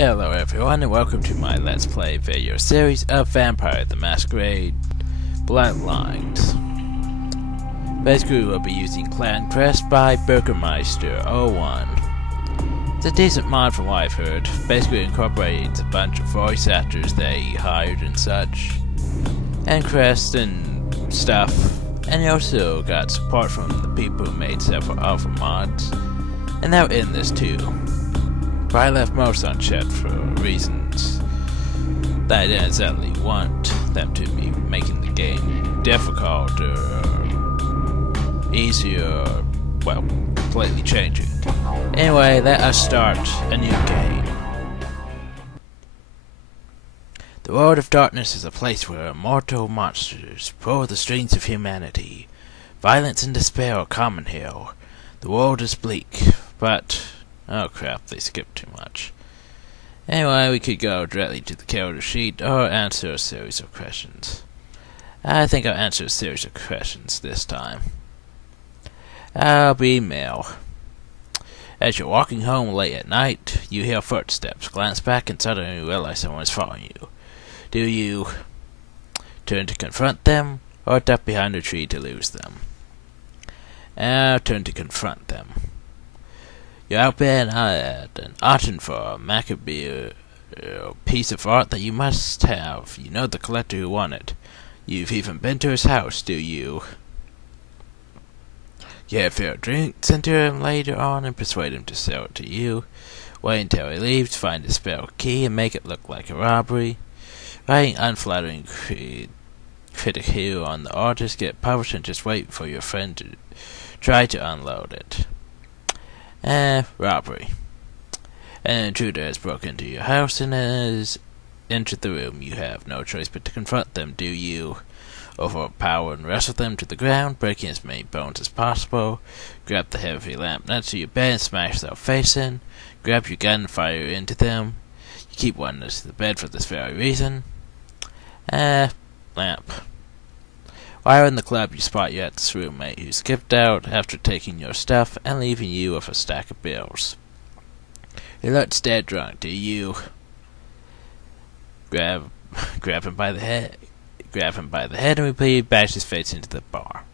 Hello everyone and welcome to my Let's Play video series of Vampire the Masquerade Bloodlines. Basically we'll be using Clan Crest by Burgermeister01. It's a decent mod from what I've heard. Basically incorporates a bunch of voice actors they hired and such, and Crest and stuff, and you also got support from the people who made several alpha mods, and they're in this too. But I left most unchecked for reasons that I didn't exactly want them to be making the game difficult or easier or, well, completely changing it. Anyway, let us start a new game. The world of darkness is a place where immortal monsters prowl the streets of humanity. Violence and despair are common here. The world is bleak, but... oh crap, they skipped too much. Anyway, we could go directly to the character sheet or answer a series of questions. I think I'll answer a series of questions this time. I'll be male. As you're walking home late at night, you hear footsteps. Glance back and suddenly realize someone is following you. Do you turn to confront them or duck behind a tree to lose them? I'll turn to confront them. You're out there at an auction for a Masquerade piece of art that you must have. You know the collector who won it. You've even been to his house, do you? You have a drink, send to him later on and persuade him to sell it to you. Wait until he leaves, find a spell key and make it look like a robbery. Writing unflattering criticism on the artist, get published and just wait for your friend to try to unload it. Robbery. An intruder has broken into your house and has entered the room. You have no choice but to confront them, do you? Overpower and wrestle them to the ground, breaking as many bones as possible. Grab the heavy lamp next to your bed and smash their face in. Grab your gun and fire into them. You keep one next to the bed for this very reason. Lamp. While in the club, you spot your ex-roommate who skipped out after taking your stuff and leaving you with a stack of bills. He looks dead drunk. Do you grab him by the head and repeatedly bash his face into the bar?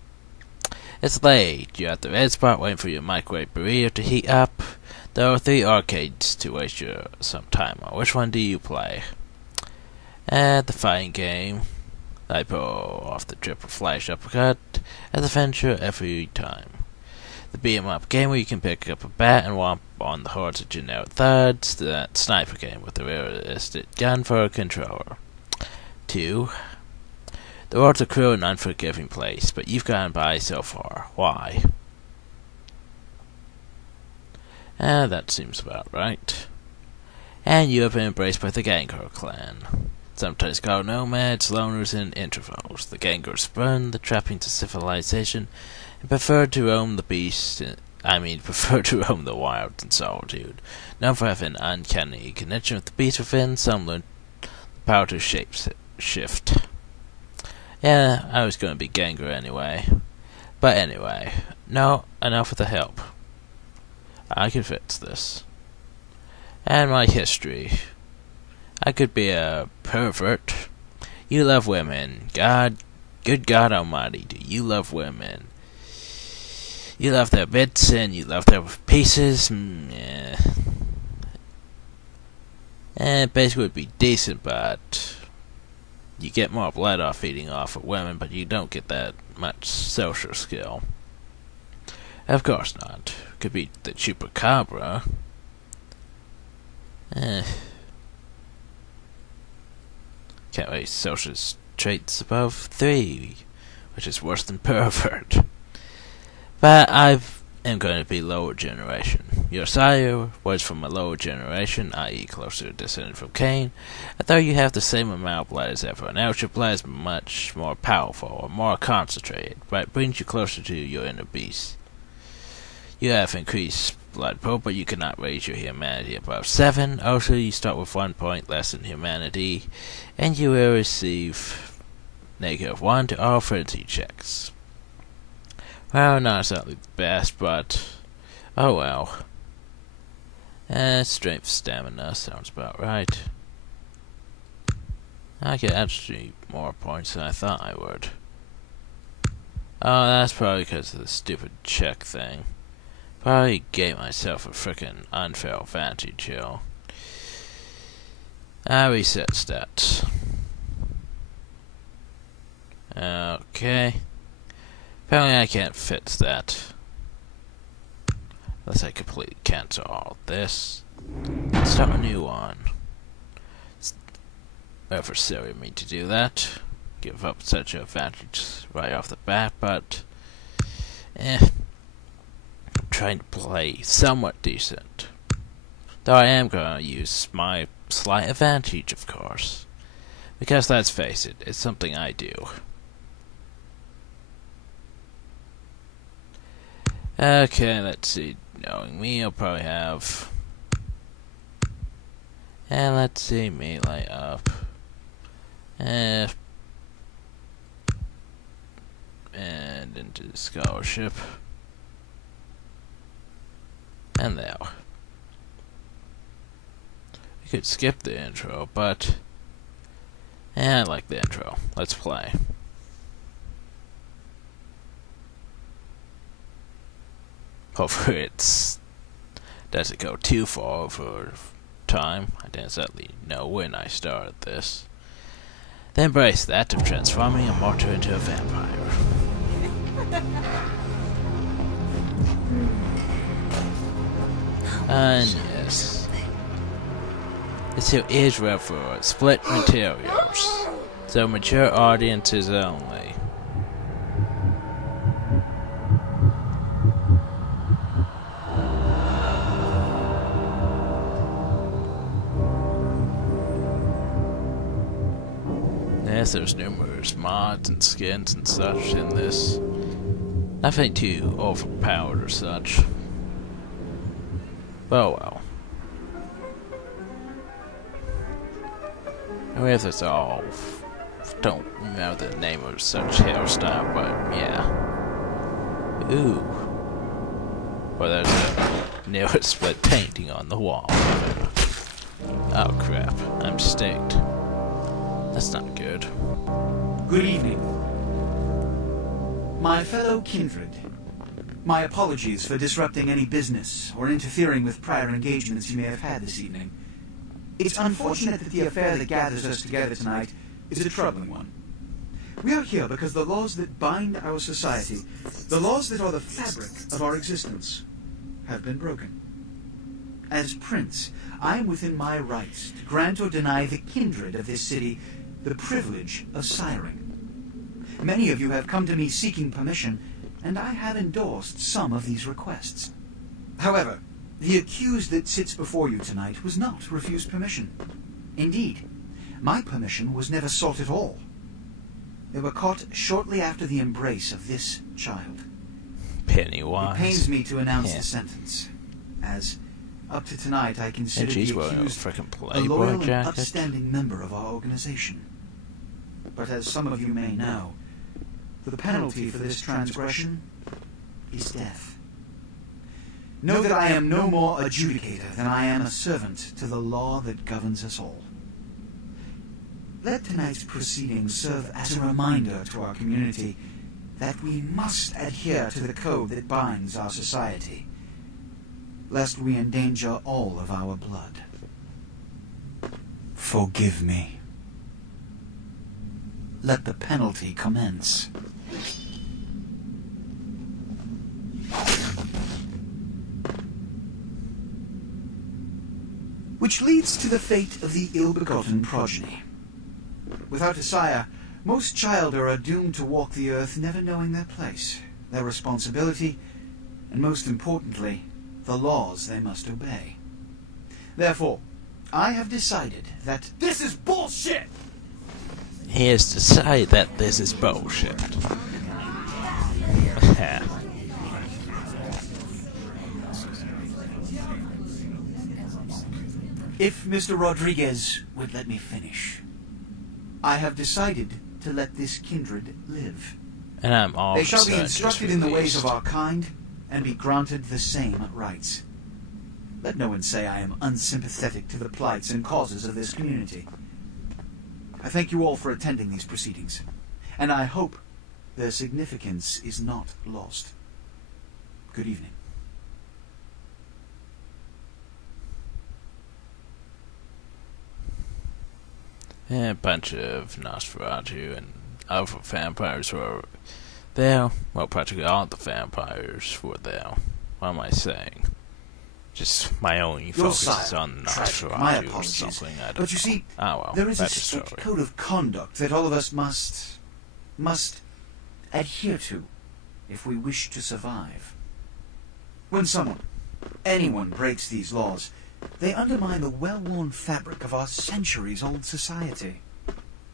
It's late. You're at the red spot waiting for your microwave burrito to heat up. There are 3 arcades to waste some time on. Which one do you play? The fighting game. I pull off the triple flash uppercut as a finisher every time. The beat-em-up game where you can pick up a bat and womp on the hordes of generic thuds. The sniper game with a realistic gun for a controller. 2. The world's a cruel and unforgiving place, but you've gotten by so far. Why? That seems about right. And you have been embraced by the Gangrel clan. Sometimes called nomads, loners, and introverts. The Gangrels spurn the trappings of civilization and prefer to roam the wild in solitude. Known for having an uncanny connection with the beast within, some learn the power to shift. Yeah, I was going to be Gangrel anyway. But anyway, no, enough with the help. I can fix this. And my history. I could be a pervert. You love women. Good God Almighty, do you love women? You love their bits and you love their pieces. Yeah. And basically would be decent, but you get more blood off eating off of women, but you don't get that much social skill. Of course not. Could be the chupacabra. Can't waste social traits above 3, which is worse than pervert. But I am going to be lower generation. Your sire was from a lower generation, i.e. closer descended from Cain. Although you have the same amount of blood as everyone else, your blood is much more powerful or more concentrated, but it brings you closer to your inner beast. You have increased blood pool, but you cannot raise your humanity above 7. Also, you start with 1 point less than humanity, and you will receive -1 to all frenzy checks. Well, not exactly the best, but oh well. Strength, stamina, sounds about right. I get actually more points than I thought I would. Oh, that's probably because of the stupid check thing. Probably gave myself a frickin' unfair advantage, yo. I reset stats. Okay. Apparently I can't fix that. Unless I completely cancel all this. Start a new one. It's rather silly of me to do that. Give up such an advantage right off the bat, but I'm trying to play somewhat decent. Though I am going to use my slight advantage, of course. Because let's face it, it's something I do. Okay, let's see. Knowing me, I'll probably have... And let's see, melee up. And into the scholarship. And there. You could skip the intro, but... I like the intro. Let's play. Hopefully it doesn't go too far over time. I didn't exactly know when I started this. Then embrace that of transforming a mortal into a vampire. And yes, this here is for split materials, so mature audiences only. Yes, there's numerous mods and skins and such in this. Nothing too overpowered or such. Oh well. I mean, if it's all... don't remember the name of such hairstyle, but yeah. Ooh. Well, there's a near split painting on the wall. Oh crap, I'm staked. That's not good. Good evening. My fellow kindred, my apologies for disrupting any business or interfering with prior engagements you may have had this evening. It's unfortunate that the affair that gathers us together tonight is a troubling one. We are here because the laws that bind our society, the laws that are the fabric of our existence, have been broken. As Prince, I am within my rights to grant or deny the kindred of this city the privilege of siring. Many of you have come to me seeking permission, and I have endorsed some of these requests. However, the accused that sits before you tonight was not refused permission. Indeed, my permission was never sought at all. They were caught shortly after the embrace of this child. Pennywise. It pains me to announce the sentence, as up to tonight I consider the accused a loyal and upstanding member of our organization. But as some of you may know, the penalty for this transgression is death. Know that I am no more adjudicator than I am a servant to the law that governs us all. Let tonight's proceedings serve as a reminder to our community that we must adhere to the code that binds our society, lest we endanger all of our blood. Forgive me. Let the penalty commence. Which leads to the fate of the ill-begotten progeny. Without a sire, most children are doomed to walk the earth never knowing their place, their responsibility, and most importantly, the laws they must obey. Therefore, I have decided that this is bullshit! He has decided that this is bullshit. If Mr. Rodriguez would let me finish. I have decided to let this kindred live. And I'm all They shall be instructed in the ways of our kind, and be granted the same rights. Let no one say I am unsympathetic to the plights and causes of this community. I thank you all for attending these proceedings, and I hope their significance is not lost. Good evening. A bunch of Nosferatu and other vampires were there. Well, practically all the vampires were there. What am I saying? Just my only focus is on Nosferatu or something. I don't but you see, there is a strict code of conduct that all of us must adhere to if we wish to survive. When anyone breaks these laws, they undermine the well-worn fabric of our centuries-old society.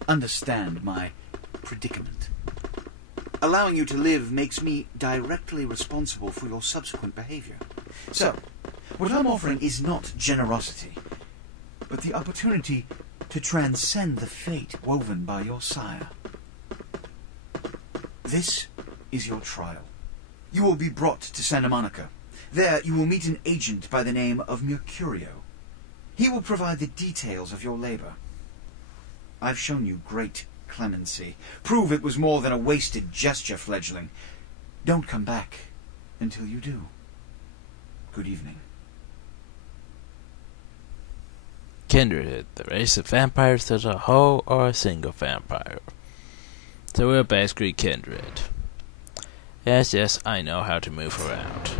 Understand my predicament. Allowing you to live makes me directly responsible for your subsequent behavior. So, what I'm offering is not generosity, but the opportunity to transcend the fate woven by your sire. This is your trial. You will be brought to Santa Monica. There you will meet an agent by the name of Mercurio. He will provide the details of your labor. I've shown you great clemency. Prove it was more than a wasted gesture, fledgling. Don't come back until you do. Good evening. Kindred, the race of vampires as a whole or a single vampire. So we're basically kindred. Yes, I know how to move around.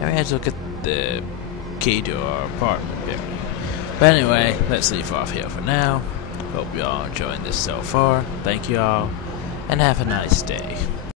Now let's look at the key to our apartment building. But anyway, let's leave off here for now. Hope you all enjoyed this so far. Thank you all, and have a nice day.